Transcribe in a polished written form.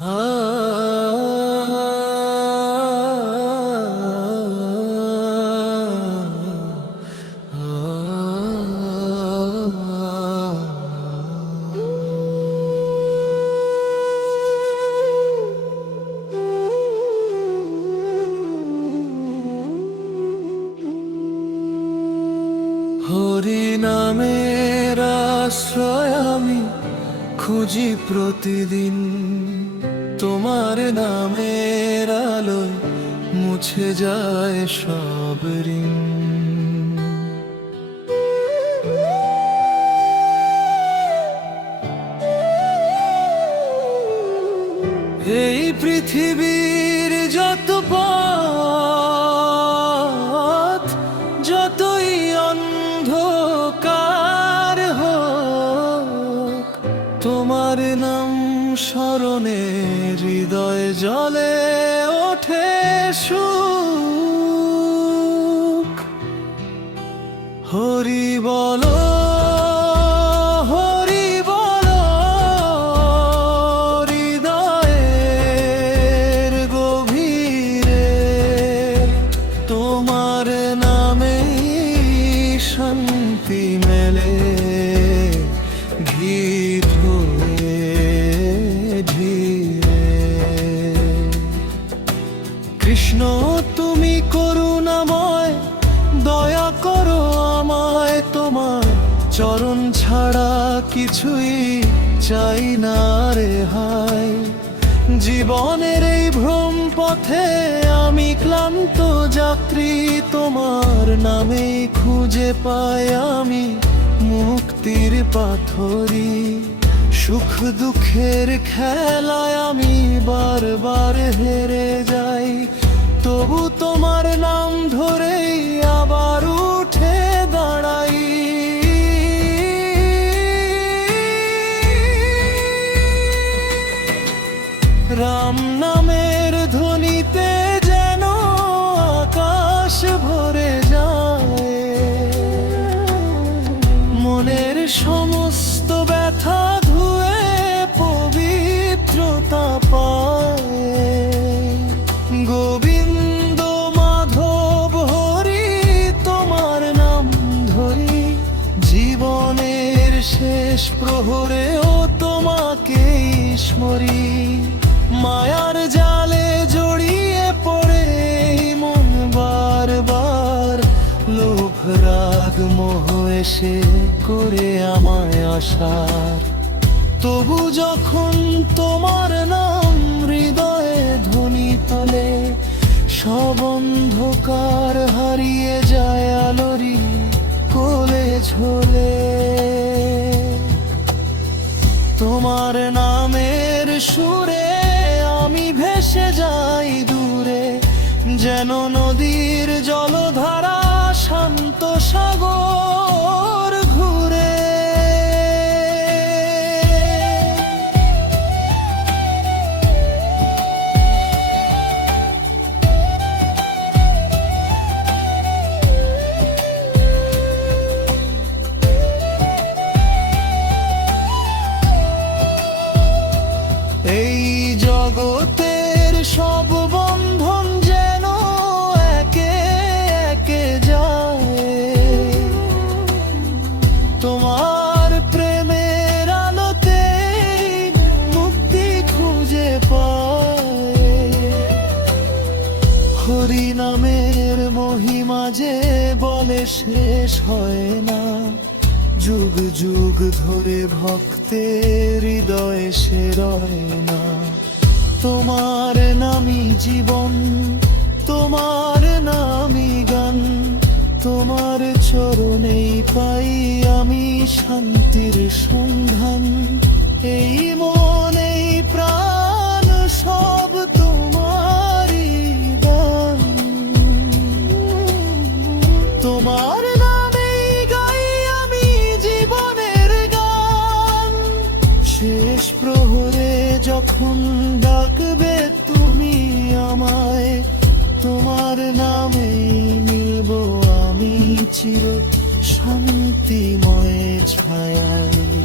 হরি নামের আশ্রয় আমি খুঁজি প্রতিদিন, তোমার নামের আলোয় মুছে যায় সব ঋণ। এই পৃথিবীর যত পথ, যতই অন্ধকার হোক, তোমার নাম স্মরণে হৃদয় জ্বলে ওঠে সুখ। হরি বলো, হরি বলো, হৃদয়ের গভীরে তোমার নামেই শান্তি মেলে। ধীর হয়ে ধীরে কৃষ্ণ তুমি করুণাময়, দয়া করো আমায়, তোমার চরণ ছাড়া কিছুই চাই না রেহাই। জীবনের এই ভ্রম পথে আমি ক্লান্ত যাত্রী, তোমার নামেই খুঁজে পাই আমি মুক্তির পাথরী। সুখ দুঃখের খেলায় আমি বারবার হেরে যাই, তবু তোমার নাম ধরেই আবার উঠে দাঁড়াই। রাম নামের ধ্বনিতে যেন আকাশ ভরে যায়, মনের সমস্ত ব্যথা ধুয়ে পবিত্রতা পায়। গোবিন্দ মাধব হরি তোমার নাম ধরি, জীবনের শেষ প্রহরেও তোমাকেই স্মরি। মায়ার জালে জড়িয়ে পড়ে মন বারবার, লোভ রাগ মোহ এসে করে আমায় আশার। তবু যখন তোমার নাম হৃদয়ে ধ্বনি তোলে, সব অন্ধকার হারিয়ে যায় আলোরি কোলে ঝোলে। তোমার নামের সুরে আমি ভেসে যাই দূরে, যেন নদীর জলধারা শান্ত সাগর ঘুরে। এই জগতের সব বন্ধন যেন একে একে যায়, তোমার প্রেমের আলোতে মুক্তি খুঁজে পায়। হরি নামের মহিমা যে বলে শেষ হয় না, যুগ যুগ ধরে ভক্তের হৃদয়ে সে রয় না। তোমার নামই জীবন, তোমার নামই গান, তোমার চরণেই পাই আমি শান্তির সন্ধান। এই মন এই প্রাণ সব তোমারই দান, তোমার শেষ প্রহরে যখন ডাকবে তুমি আমায়, তোমার নামেই মিলব আমি চির শান্তিময় ছায়ায়।